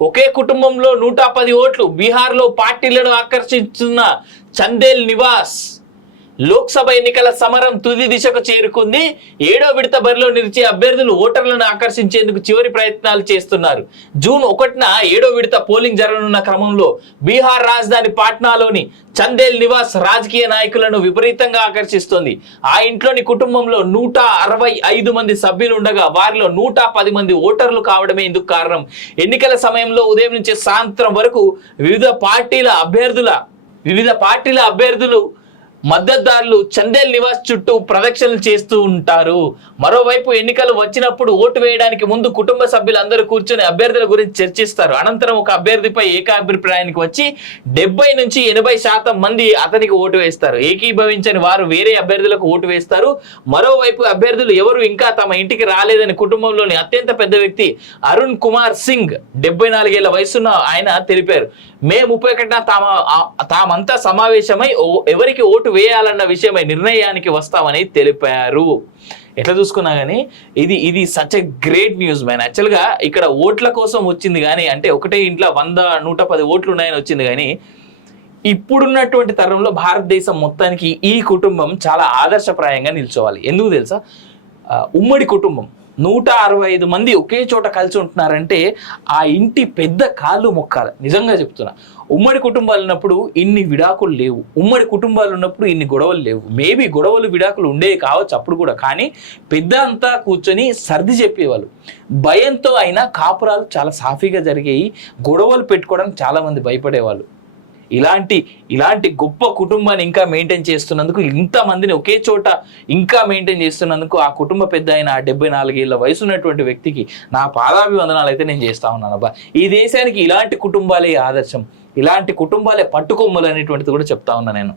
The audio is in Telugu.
ఒకే కుటుంబంలో 110 ఓట్లు. బీహార్లో పార్టీలను ఆకర్షిస్తున్న చందేల్ నివాస్. లోక్సభ ఎన్నికల సమరం తుది దిశకు చేరుకుంది. 7వ విడత బరిలో నిలిచే అభ్యర్థులు ఓటర్లను ఆకర్షించేందుకు చివరి ప్రయత్నాలు చేస్తున్నారు. జూన్ 1న 7వ విడత పోలింగ్ జరగనున్న క్రమంలో బీహార్ రాజధాని పాట్నాలోని చందేల్ నివాస్ రాజకీయ నాయకులను విపరీతంగా ఆకర్షిస్తోంది. ఆ ఇంట్లోని కుటుంబంలో 165 మంది సభ్యులు ఉండగా వారిలో 110 మంది ఓటర్లు కావడమే ఇందుకు కారణం. ఎన్నికల సమయంలో ఉదయం నుంచి సాయంత్రం వరకు వివిధ పార్టీల అభ్యర్థులు మద్దతుదారులు చందేల్ నివాస్ చుట్టూ ప్రదక్షిణలు చేస్తూ ఉంటారు. మరోవైపు ఎన్నికలు వచ్చినప్పుడు ఓటు వేయడానికి ముందు కుటుంబ సభ్యులందరూ కూర్చొని అభ్యర్థుల గురించి చర్చిస్తారు. అనంతరం ఒక అభ్యర్థిపై ఏకాభిప్రాయానికి వచ్చి 70 నుంచి 80% మంది అతనికి ఓటు వేస్తారు. ఏకీభవించని వారు వేరే అభ్యర్థులకు ఓటు వేస్తారు. మరోవైపు అభ్యర్థులు ఎవరు ఇంకా తమ ఇంటికి రాలేదని కుటుంబంలోని అత్యంత పెద్ద వ్యక్తి అరుణ్ కుమార్ సింగ్ 74 ఏళ్ల వయసున్న ఆయన తెలిపారు. మే 31న తామంతా సమావేశమై ఎవరికి ఓటు వేయాలన్న విషయమై నిర్ణయానికి వస్తామని తెలిపారు. ఎట్లా చూసుకున్నా కానీ ఇది such a great news man. యాక్చువల్గా ఇక్కడ ఓట్ల కోసం వచ్చింది కానీ, అంటే ఒకటే ఇంట్లో 100-110 ఓట్లు ఉన్నాయని వచ్చింది కానీ, ఇప్పుడున్నటువంటి తరంలో భారతదేశం మొత్తానికి ఈ కుటుంబం చాలా ఆదర్శప్రాయంగా నిల్చోవాలి. ఎందుకు తెలుసా? ఉమ్మడి కుటుంబం 165 మంది ఒకే చోట కలిసి ఉంటున్నారంటే ఆ ఇంటి పెద్ద కాళ్ళు మొక్కాలి. నిజంగా చెప్తున్నా. ఉమ్మడి కుటుంబాలు ఉన్నప్పుడు ఇన్ని విడాకులు లేవు. ఉమ్మడి కుటుంబాలు ఉన్నప్పుడు ఇన్ని గొడవలు లేవు. మేబీ గొడవలు విడాకులు ఉండేవి కావచ్చు అప్పుడు కూడా, కానీ పెద్ద అంతా కూర్చొని సర్ది చెప్పేవాళ్ళు. భయంతో అయినా కాపురాలు చాలా సాఫీగా జరిగాయి. గొడవలు పెట్టుకోవడానికి చాలా మంది భయపడేవాళ్ళు. ఇలాంటి గొప్ప కుటుంబాన్ని ఇంకా మెయింటైన్ చేస్తున్నందుకు, ఇంతమందిని ఒకే చోట ఇంకా మెయింటైన్ చేస్తున్నందుకు ఆ కుటుంబ పెద్ద అయిన 74 ఏళ్ల వయసు ఉన్నటువంటి వ్యక్తికి నా పాదాభివందనాలు అయితే నేను చేస్తా ఉన్నాను. అబ్బా, ఈ దేశానికి ఇలాంటి కుటుంబాలే ఆదర్శం, ఇలాంటి కుటుంబాలే పట్టుకొమ్మలు అనేటువంటిది కూడా చెప్తా ఉన్నా నేను.